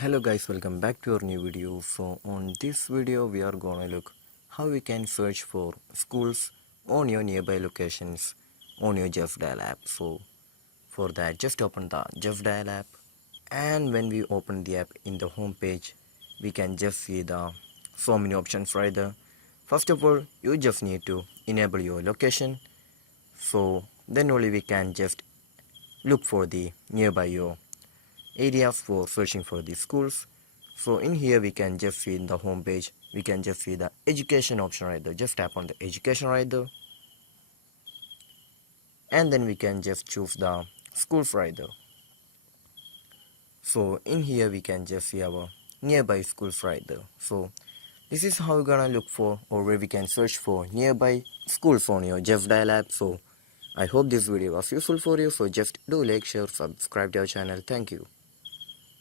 Hello guys, welcome back to our new video. So on this video we are gonna look how we can search for schools on your nearby locations on your Justdial app. So for that, just open the Justdial app, and when we open the app in the home page, we can just see the so many options right there. First of all, you just need to enable your location, so then only we can just look for the nearby your areas for searching for the schools. So in here we can just see in the home page, we can just see the education option right there. Just tap on the education right there, and then we can just choose the schools right there. So in here we can just see our nearby schools right there. So this is how we're gonna look for, or where we can search for nearby schools on your Justdial app. So I hope this video was useful for you. So just do like, share, subscribe to our channel. Thank you.